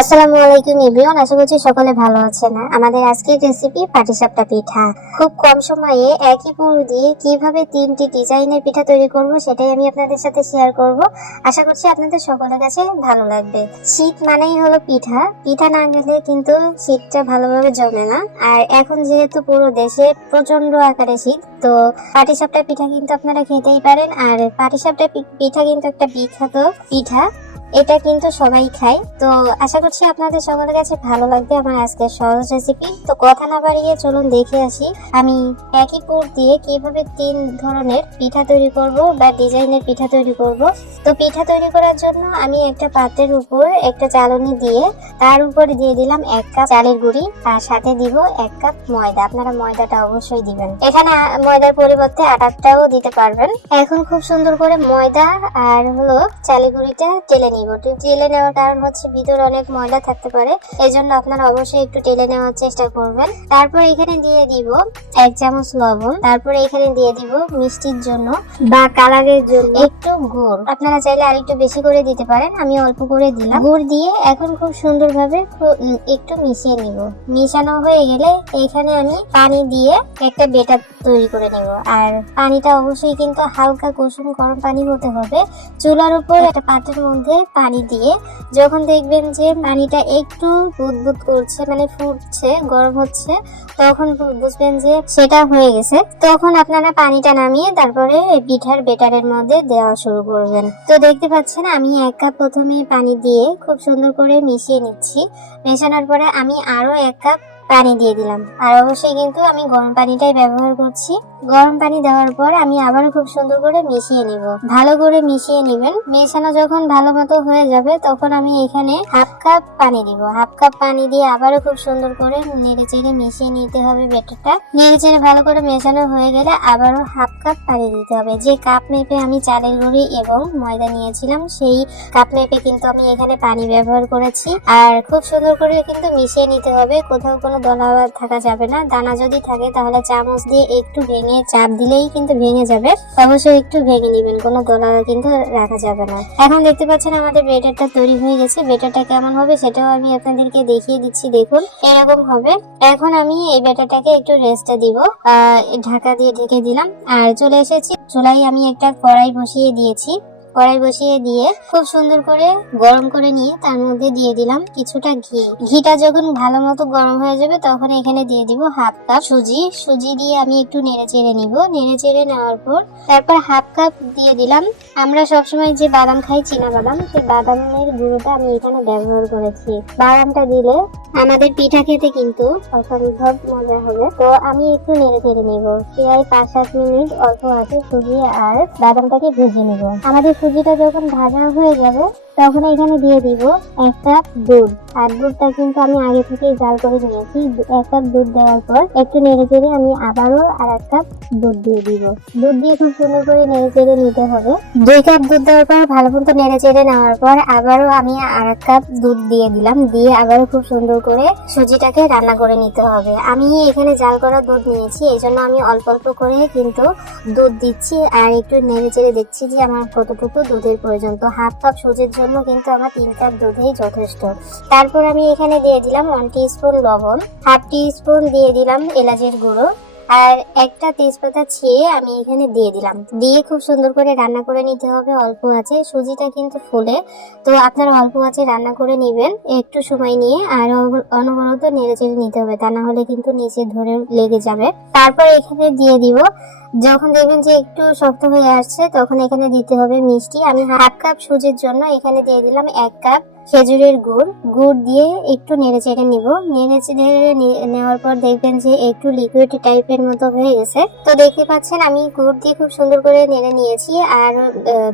আসসালামু আলাইকুম এভরিওয়ান, আশা করছি সকলে ভালো আছেন। আমাদের আজকের রেসিপি পাটিসাপটা পিঠা। খুব কম সময়ে একই পুর দিয়ে কিভাবে 3টি ডিজাইনের পিঠা তৈরি করব সেটাই আমি আপনাদের সাথে শেয়ার করব। আশা করছি আপনাদের সকলের কাছে ভালো লাগবে। শীত মানেই হলো পিঠা, পিঠা না গেলে কিন্তু শীতটা ভালোভাবে জমে না। আর এখন যেহেতু পুরো দেশে প্রচন্ড আকারে শীত, তো পাটিসাপটা পিঠা কিন্তু আপনারা খেতেই পারেন। আর পাটিসাপটা পিঠা কিন্তু একটা বিখ্যাত পিঠা, এটা কিন্তু সবাই খায়। তো আশা করছি আপনাদের সকলের কাছে ভালো লাগবে আমার আজকের সহজ রেসিপি। তো কথা না বাড়িয়ে চলুন দেখে আসি আমি একই পুর দিয়ে কিভাবে 3 ধরনের পিঠা তৈরি করব বা ডিজাইনের পিঠা তৈরি করব। তো পিঠা তৈরি করার জন্য আমি একটা পাত্রের উপর একটা চালনি দিয়ে তার উপরে দিয়ে দিলাম 1 কাপ চালের গুঁড়ি, আর সাথে দিব 1 কাপ ময়দা। আপনারা ময়দাটা অবশ্যই দিবেন, এখানে ময়দার পরিবর্তে আটাটাও দিতে পারবেন। এখন খুব সুন্দর করে ময়দা আর হলো চালের গুঁড়িটা টেলে টেলে নেওয়ার কারণ হচ্ছে ভিতরে অনেক ময়দা থাকতে পারে, এজন্য আপনারা অবশ্যই একটু টেলে নেওয়ার চেষ্টা করবেন। তারপর এখানে দিয়ে দিব 1 চামচ লবণ, তারপর এখানে দিয়ে দিব মিষ্টির জন্য বা কালারের জন্য একটু গুড়। আপনারা চাইলে আরেকটু বেশি করে দিতে পারেন, আমি অল্প করে দিলাম। গুড় দিয়ে এখন খুব সুন্দরভাবে একটু মিশিয়ে নিব। মিশানো হয়ে গেলে এখানে আমি পানি দিয়ে একটা বেটার তৈরি করে নেব। আর পানিটা অবশ্যই কিন্তু হালকা কুসুম গরম পানি হতে হবে। চুলার উপর একটা পাত্রের মধ্যে পানি দিয়ে যখন দেখবেন যে পানিটা একটু বুদবুদ করছে, মানে ফুটছে, গরম হচ্ছে, তখন বুঝবেন যে সেটা হয়ে গেছে। তখন আপনারা পানিটা নামিয়ে তারপরে পিঠার বেটারের মধ্যে দেওয়া শুরু করবেন। তো দেখতে পাচ্ছেন আমি 1 কাপ প্রথমে পানি দিয়ে খুব সুন্দর করে মিশিয়ে নিচ্ছি। মেশানোর পরে আমি আরো 1 কাপ পানি দিয়ে দিলাম। আর অবশ্যই কিন্তু আমি গরম পানিটাই ব্যবহার করছি। গরম পানি দেওয়ার পর আমি আবারও খুব সুন্দর করে মিশিয়ে নিব। ভালো করে মিশিয়ে নেবেন। মেশানো যখন ভালো মতো হয়ে যাবে তখন আমি এখানে 1/2 কাপ পানি দিব। 1/2 কাপ পানি দিয়ে আবারও খুব সুন্দর করে নেড়ে চেড়ে মিশিয়ে নিতে হবে বেটারটা। নেড়ে চেড়ে ভালো করে মেশানো হয়ে গেলে আবারও 1/2 কাপ পানি দিতে হবে। যে কাপ মেপে আমি চালের গুঁড়ি এবং ময়দা নিয়েছিলাম সেই কাপ মেপে কিন্তু আমি এখানে পানি ব্যবহার করেছি। আর খুব সুন্দর করে কিন্তু মিশিয়ে নিতে হবে, কোথাও কোনো দলা থাকা যাবে না। দানা যদি থাকে তাহলে চামচ দিয়ে একটু ভেঙে চাপ দিলেই কিন্তু ভেঙে যাবে, অবশ্যই একটু ভেঙে নেবেন, কোনো দলা কিন্তু রাখা যাবে না। এখন দেখতে পাচ্ছেন আমাদের বেটারটা তৈরি হয়ে গেছে। বেটারটা কেমন হবে সেটাও আমি আপনাদেরকে দেখিয়ে দিচ্ছি, দেখুন এরকম হবে। এখন আমি এই বেটারটাকে একটু রেস্টে দিব, ঢাকা দিয়ে ঢেকে দিলাম। আর চলে এসেছি চুলায়, আমি একটা কড়াই বসিয়ে দিয়েছি। কড়াই বসিয়ে দিয়ে খুব সুন্দর করে গরম করে নিয়ে তার মধ্যে দিয়ে দিলাম কিছুটা ঘি। ঘিটা যখন ভালো মতো গরম হয়ে যাবে তখন এখানে দিয়ে দিব 1/2 কাপ সুজি। সুজি দিয়ে আমি একটু নেড়ে চেড়ে নিব। নেড়ে চেড়ে নেওয়ার পর তারপর 1/2 কাপ দিয়ে দিলাম, আমরা সবসময় যে বাদাম খাই, চীনা বাদাম, সেই বাদামের গুঁড়োটা আমি এখানে ব্যবহার করেছি। বাদামটা দিলে আমাদের পিঠা খেতে কিন্তু অসম্ভব মজা হবে। তো আমি একটু নেড়ে চেড়ে নিব। প্রায় 5-7 মিনিট অল্প আছে সুজি আর বাদামটাকে ভেজে নিব। আমাদের সুজিটা যখন ভাজা হয়ে যাবে তখন এখানে দিয়ে দিব 1 কাপ দুধ। আর দুধটা কিন্তু আমি আগে থেকেই জাল করে নিয়েছি। 1 কাপ দুধ দেওয়ার পর একটু নেড়ে চেড়ে আমি আবারও আর 1 কাপ দুধ দিয়ে দিব। দুধ দিয়ে খুব সুন্দর করে নেড়ে চেড়ে নিতে হবে। 2 কাপ দুধ দেওয়ার পর ভালো মতো নেড়ে চেড়ে নেওয়ার পর আবারও আমি আর 1 কাপ দুধ দিয়ে দিলাম। দিয়ে আবারও খুব সুন্দর করে সুজিটাকে রান্না করে নিতে হবে। আমি এখানে জাল করা দুধ নিয়েছি, এই জন্য আমি অল্প অল্প করে কিন্তু দুধ দিচ্ছি আর একটু নেড়ে চেড়ে দেখছি যে আমার কতটুকু দুধের প্রয়োজন। তো 1/2 কাপ সুজির জন্য কিন্তু আমার 3 কাপ দুধই যথেষ্ট। তারপর আমি এখানে দিয়ে দিলাম 1 টিস্পুন লবণ, 1/2 টিস্পুন দিয়ে দিলাম এলাচের গুঁড়ো, আর একটা তেজপাতা ছিঁড়ে আমি এখানে দিয়ে দিলাম। দিয়ে খুব সুন্দর করে রান্না করে নিতে হবে অল্প আঁচে। সুজিটা কিন্তু ফুলে, তো আপনারা অল্প আঁচে রান্না করে নেবেন একটু সময় নিয়ে। আর অনবরত নেড়ে চেড়ে নিতে হবে, তা না হলে কিন্তু নিচে ধরে লেগে যাবে। তারপর এখানে দিয়ে দিব, যখন দেখবেন যে একটু শক্ত হয়ে আসছে তখন এখানে দিতে হবে মিষ্টি। আমি 1/2 কাপ সুজির জন্য এখানে দিয়ে দিলাম 1 কাপ খেজুরের গুড়। গুড় দিয়ে একটু নেড়ে চেড়ে নিব। নেড়ে চেড়ে নেওয়ার পর দেখবেন যে একটু লিকুইড টাইপের মতো হয়ে গেছে। তো দেখতে পাচ্ছেন আমি গুড় দিয়ে খুব সুন্দর করে নেড়ে নিয়েছি। আর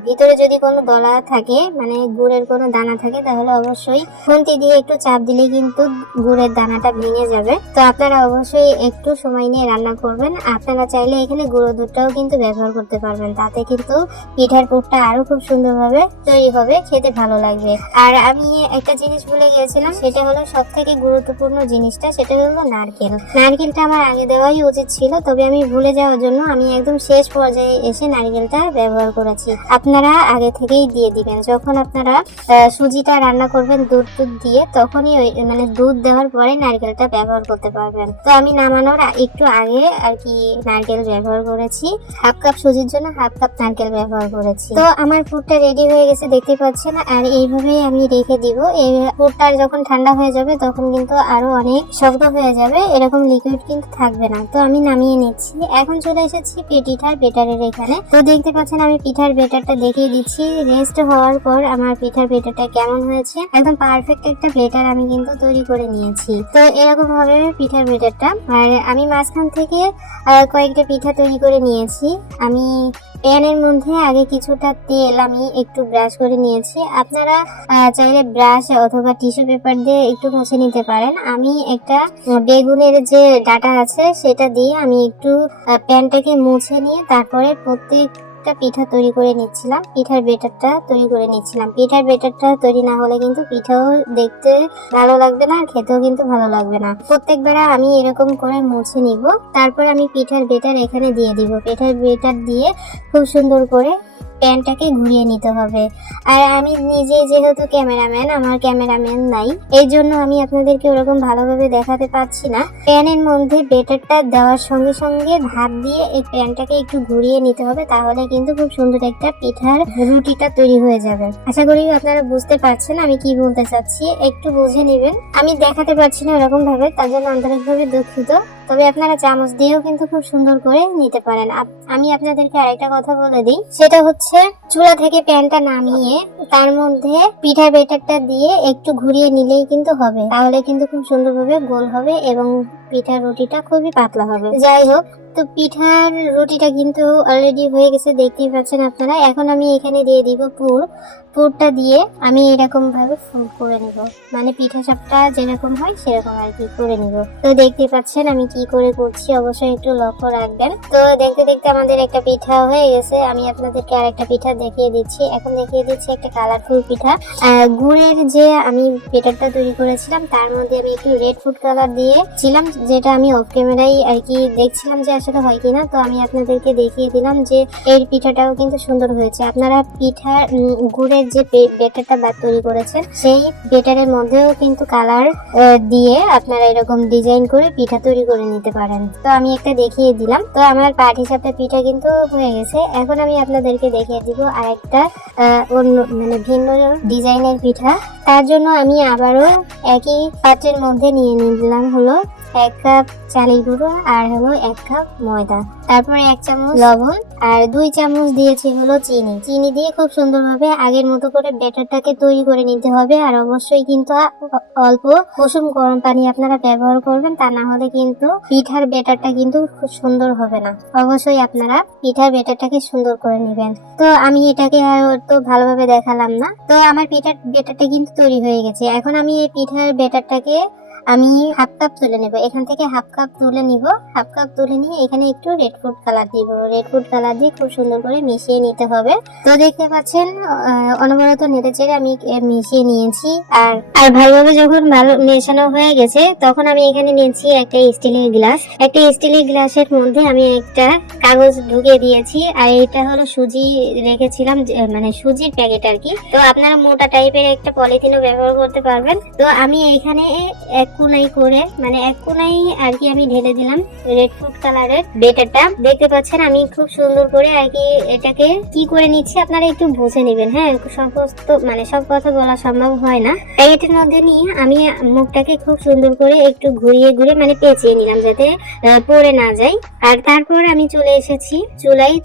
ভিতরে যদি কোনো দলা থাকে, মানে গুড়ের কোনো দানা থাকে, তাহলে অবশ্যই খুন্তি দিয়ে একটু চাপ দিলে কিন্তু গুড়ের দানাটা ভেঙে যাবে। তো আপনারা অবশ্যই একটু সময় নিয়ে রান্না করবেন। আপনারা চাইলে এখানে গুঁড়ো দুধটাও কিন্তু ব্যবহার করতে পারবেন, তাতে কিন্তু পিঠার পুরটা আরো খুব সুন্দরভাবে তৈরি হবে, খেতে ভালো লাগবে। আর আমি আমি একটা জিনিস ভুলে গিয়েছিলাম, সেটা হলো সব থেকে গুরুত্বপূর্ণ জিনিসটা, সেটা হলো নারকেল। নারকেলটা আমার আগে দেওয়াই উচিত ছিল, তবে আমি ভুলে যাওয়ার জন্য আমি একদম শেষ পর্যায়ে এসে নারকেলটা ব্যবহার করেছি। আপনারা আগে থেকেই দিয়ে দিবেন। যখন আপনারা সুজিটা রান্না করবেন দুধ দিয়ে, তখনই মানে দুধ দেওয়ার পরে নারকেলটা ব্যবহার করতে পারবেন। তো আমি নামানোর একটু আগে আর কি নারকেল ব্যবহার করেছি। হাফ কাপ সুজির জন্য হাফ কাপ নারকেল ব্যবহার করেছি। তো আমার পুরটা রেডি হয়ে গেছে, দেখতে পাচ্ছেন। আর এইভাবেই আমি রেখে দিব। এই পুরটা যখন ঠান্ডা হয়ে যাবে তখন কিন্তু আরো অনেক শক্ত হয়ে যাবে, এরকম লিকুইড কিন্তু থাকবে না। তো আমি নামিয়ে নিচ্ছি। এখন চলে এসেছি পিঠার বেটারের এখানে। তো দেখতে পাচ্ছেন আমি পিঠার বেটারটা দেখিয়ে দিচ্ছি। রেস্ট হওয়ার পর আমার পিঠার বেটারটা কেমন হয়েছে, একদম পারফেক্ট একটা বেটার আমি কিন্তু তৈরি করে নিয়েছি। তো এরকম হবে পিঠার বেটারটা। আর আমি মাঝখান থেকে কয়েকটা পিঠা তৈরি করে নিয়েছি। আমি প্যানের মধ্যে আগে কিছুটা তেল আমি একটু ব্রাশ করে নিয়েছি। আপনারা চাইলে ব্রাশ অথবা টিস্যু পেপার দিয়ে একটু মুছে নিতে পারেন। আমি একটা বেগুনের যে ডাটা আছে সেটা দিয়ে আমি একটু প্যানটাকে মুছে নিয়ে তারপরে প্রত্যেকটা পিঠা তৈরি করে নিচ্ছিলাম, পিঠার বেটারটা তৈরি করে নিচ্ছিলাম। পিঠার বেটারটা তৈরি না হলে কিন্তু পিঠাও দেখতে ভালো লাগবে না, আর খেতেও কিন্তু ভালো লাগবে না। প্রত্যেকবার আমি এরকম করে মুছে নিব, তারপর আমি পিঠার বেটার এখানে দিয়ে দিব। পিঠার বেটার দিয়ে খুব সুন্দর করে প্যানটাকে ঘুরিয়ে নিতে হবে। আর আমি নিজে যেহেতু ক্যামেরাম্যান, আমার ক্যামেরাম্যান নাই, এই জন্য আমি আপনাদেরকে ওরকম ভালোভাবে দেখাতে পারছি না। প্যানের মধ্যে বেটারটা দেওয়ার সঙ্গে সঙ্গে হাত দিয়ে এই প্যানটাকে একটু ঘুরিয়ে নিতে হবে, তাহলে কিন্তু খুব সুন্দর একটা পিঠার রুটিটা তৈরি হয়ে যাবে। আশা করি আপনারা বুঝতে পারছেন আমি কি বলতে চাচ্ছি, একটু বুঝে নেবেন। আমি দেখাতে পারছি না এরকম ভাবে, তার জন্য আন্তরিকভাবে দুঃখিত। তবে আপনারা চামচ দিয়েও কিন্তু খুব সুন্দর করে নিতে পারেন। আমি আপনাদেরকে আরেকটা কথা বলে দিই, সেটা হচ্ছে চুলা থেকে প্যানটা নামিয়ে তার মধ্যে পিঠার বেটারটা দিয়ে একটু ঘুরিয়ে নিলেই কিন্তু হবে, তাহলে কিন্তু খুব সুন্দরভাবে গোল হবে এবং পিঠার রুটিটা খুবই পাতলা হবে। যাই হোক, তো পিঠার রুটিটা কিন্তু অলরেডি হয়ে গেছে, দেখতেই পাচ্ছেন আপনারা। এখন আমি এখানে দিয়ে দিব পুরটা দিয়ে আমি এরকম ভাবে ফুল করে নিব, মানে পিঠা সাপটা যেরকম হয় সেরকম আর কি করে নিব। তো দেখতে পাচ্ছেন আমি কি করে করছি, অবশ্যই একটু লক্ষ্য রাখবেন। তো দেখতে দেখতে আমাদের একটা পিঠা হয়ে গেছে। আমি আপনাদেরকে আরেকটা পিঠা দেখিয়ে দিচ্ছি। এখন দেখিয়ে দিচ্ছি একটা কালারফুল পিঠা। গুড়ের যে আমি বেটারটা তৈরি করেছিলাম তার মধ্যে আমি একটু রেড ফুড কালার দিয়েছিলাম, যেটা আমি অফ ক্যামেরায় আর কি দেখছিলাম যে আসলে হয় কিনা। তো আমি আপনাদেরকে দেখিয়ে দিলাম যে এই পিঠাটাও কিন্তু সুন্দর হয়েছে। আপনারা পিঠা গুড়ের যে বেটারটা তৈরি করেছেন সেই বেটারের মধ্যেও কিন্তু কালার দিয়ে আপনারা এরকম ডিজাইন করে পিঠা তৈরি করে নিতে পারেন। তো আমি একটা দেখিয়ে দিলাম। তো আমার পাটিসাপটা পিঠা কিন্তু হয়ে গেছে। এখন আমি আপনাদেরকে দেখিয়ে দিব আরেকটা অন্য মানে ভিন্ন ডিজাইনের পিঠা। তার জন্য আমি আবারও একই পাত্রের মধ্যে নিয়ে নিলাম হলো 1 কাপ চালের গুঁড়ো আর হলো 1 কাপ ময়দা, তারপরে 1 চামচ লবণ আর 2 চামচ দিয়েছি হলো চিনি দিয়ে খুব সুন্দরভাবে আগের মতো করে ব্যাটারটাকে তৈরি করে নিতে হবে। আর অবশ্যই কিন্তু অল্প কুসুম গরম পানি আপনারা ব্যবহার করবেন, তা না হলে কিন্তু পিঠার ব্যাটারটা কিন্তু খুব সুন্দর হবে না। অবশ্যই আপনারা পিঠার ব্যাটারটাকে সুন্দর করে নেবেন। তো আমি এটাকে তো ভালোভাবে দেখালাম না। তো আমার পিঠার ব্যাটারটা কিন্তু তৈরি হয়ে গেছে। এখন আমি এই পিঠার ব্যাটারটাকে আমি হাফ কাপ তুলে নেব, এখান থেকে হাফ কাপ তুলে নিব। হাফ কাপ তুলে নিয়ে এখানে একটু রেড ফুড কালার দিব। রেড ফুড কালার দিয়ে খুব সুন্দর করে মিশিয়ে নিতে হবে। তো দেখতে পাচ্ছেন অনবরত নেড়ে চেড়ে আমি মিশিয়ে নিয়েছি। আর ভালোভাবে যখন ভালো মেশানো হয়ে গেছে তখন আমি এখানে নিয়েছি একটা স্টিলের গ্লাস। একটা স্টিলের গ্লাসের মধ্যে আমি একটা কাগজ ঢুকিয়ে দিয়েছি। আর এটা হলো সুজি রেখেছিলাম, মানে সুজির প্যাকেট আর কি। তো আপনারা মোটা টাইপের একটা পলিথিনও ব্যবহার করতে পারবেন। তো আমি এখানে এক কোনাই করে মানে এক কোনাই আর কি আমি ঢেলে দিলাম রেড ফুড কালারের বেটারটা। দেখতে পাচ্ছেন আমি খুব সুন্দর করে আর কি এটাকে কি করে নিচ্ছি, আপনারা একটু বুঝে নেবেন। হ্যাঁ, সমস্ত মানে সব কথা বলা সম্ভব হয় না। প্যাকেটের মধ্যে নিয়ে আমি মুখটাকে খুব সুন্দর করে একটু ঘুরিয়ে মানে পেঁচিয়ে নিলাম যাতে পড়ে না যায়। আর তারপর আমি চলে এসেছি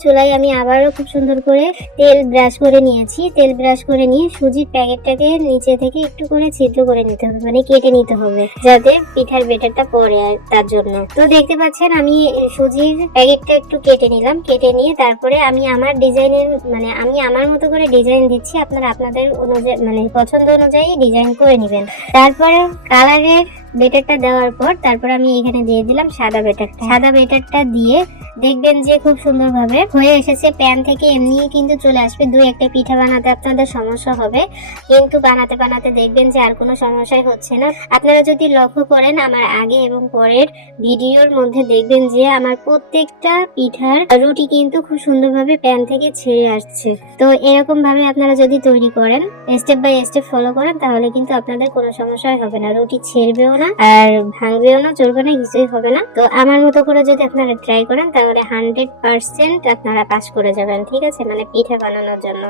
চুলায় আমি আবারও খুব সুন্দর করে তেল ব্রাশ করে নিয়েছি। তেল ব্রাশ করে নিয়ে সুজির প্যাকেটটাকে নিচে থেকে একটু করে ছিদ্র করে নিতে হবে, মানে কেটে নিতে হবে যাতে পিঠার বেটারটা পড়ে তার জন্য। তো দেখতে পাচ্ছেন আমি সুজির প্যাকেটটা একটু কেটে নিলাম। কেটে নিয়ে তারপরে আমি আমার ডিজাইনের মানে আমি আমার মতো করে ডিজাইন দিচ্ছি, আপনারা আপনাদের অনুযায়ী মানে পছন্দ অনুযায়ী ডিজাইন করে নেবেন। তারপরে কালারের বেটারটা দেওয়ার পর তারপর আমি এখানে দিয়ে দিলাম সাদা বেটারটা দিয়ে দেখবেন যে খুব সুন্দরভাবে হয়ে এসেছে। প্যান থেকে এমনি কিন্তু চলে আসবে। দুই একটা পিঠা বানাতে আপনাদের সমস্যা হবে, কিন্তু বানাতে বানাতে দেখবেন যে আর কোনো সমস্যাই হচ্ছে না। আপনারা যদি লক্ষ্য করেন আমার আগে এবং পরের ভিডিওর মধ্যে দেখবেন যে আমার প্রত্যেকটা পিঠার রুটি কিন্তু খুব সুন্দরভাবে প্যান থেকে ছেড়ে আসছে। তো এরকম ভাবে আপনারা যদি তৈরি করেন, স্টেপ বাই স্টেপ ফলো করেন, তাহলে কিন্তু আপনাদের কোনো সমস্যাই হবে না। রুটি ছেড়বেও না আর ভাঙবেও না, চলবে না, কিছুই হবে না। তো আমার মতো করে যদি আপনারা ট্রাই করেন তাহলে 100% আপনারা পাস করে যাবেন, ঠিক আছে, মানে পিঠা বানানোর জন্য।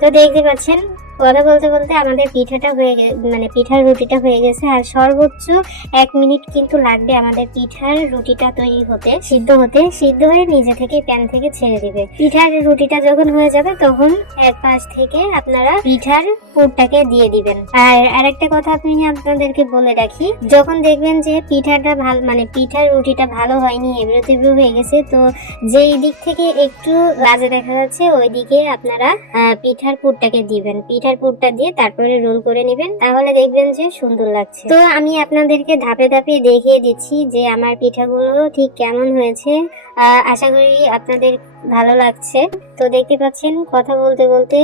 তো দেখতে পাচ্ছেন কথা বলতে বলতে আমাদের পিঠাটা হয়ে মানে পিঠার রুটিটা হয়ে গেছে। আর সর্বোচ্চ 1 মিনিট কিন্তু লাগবে আমাদের পিঠার রুটিটা তৈরি হতে, সিদ্ধ হয়ে নিজে থেকে প্যান থেকে ছেড়ে দিবে। পিঠার রুটিটা যখন হয়ে যাবে তখন এক পাশ থেকে আপনারা পিঠার পুরটাকে দিয়ে দিবেন। আর আরেকটা কথা আপনি আপনাদেরকে বলে রাখি, যখন দেখবেন যে পিঠাটা ভালো মানে পিঠার রুটিটা ভালো হয়নি, এবড়ো তেবড়ো হয়ে গেছে, তো যেই দিক থেকে একটু বাজে দেখা যাচ্ছে ওই দিকে আপনারা পিঠার পুরটাকে দিবেন। পিঠার পুরটা দিয়ে তারপরে রোল করে নেবেন, তাহলে দেখবেন যে সুন্দর লাগছে। তো আমি আপনাদেরকে ধাপে ধাপে দেখিয়ে দিচ্ছি যে আমার পিঠাগুলো ঠিক কেমন হয়েছে। আশা করি আপনাদের ভালো লাগছে। তো দেখতে পাচ্ছেন কথা বলতে বলতে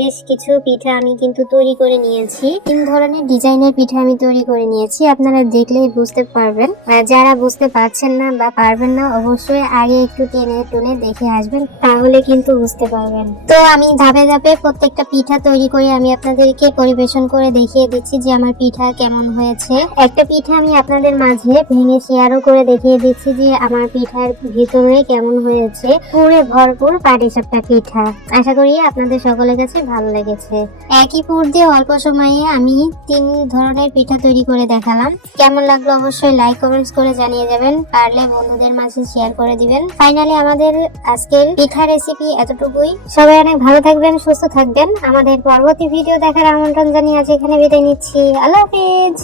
বেশ কিছু পিঠা আমি কিন্তু তৈরি করে নিয়েছি। 3 ধরনের ডিজাইনের পিঠা আমি তৈরি করে নিয়েছি, আপনারা দেখলেই বুঝতে পারবেন। যারা বুঝতে পারছেন না বা পারবেন না, অবশ্যই আগে একটু টেনে টুনে দেখে আসবেন, তাহলে কিন্তু বুঝতে পারবেন। তো আমি ধাপে ধাপে প্রত্যেকটা পিঠা তৈরি করে আমি আপনাদেরকে পরিবেশন করে দেখিয়ে দিচ্ছি যে আমার পিঠা কেমন হয়েছে। একটা পিঠা আমি আপনাদের মাঝে ভেঙে শেয়ারও করে দেখিয়ে দিচ্ছি যে আমার পিঠার ভিতরে কেমন হয়েছে। পুরে ভরপুর পাটিসাপটা পিঠা। আশা করি আপনাদের সকলের কাছে ভালো লেগেছে। একই পুর দিয়ে অল্প সময়ে আমি 3 ধরনের পিঠা তৈরি করে দেখালাম। কেমন লাগলো অবশ্যই লাইক কমেন্টস করে জানিয়ে যাবেন, পারলে বন্ধুদের মাঝে শেয়ার করে দিবেন। ফাইনালি আমাদের আজকের পিঠা রেসিপি এতটুকুই। সবাই অনেক ভালো থাকবেন, সুস্থ থাকবেন। আমাদের পরবর্তী ভিডিও দেখার আমন্ত্রণ জানিয়ে আজ এখানে বিদায় নিচ্ছি। আল্লাহ হাফেজ।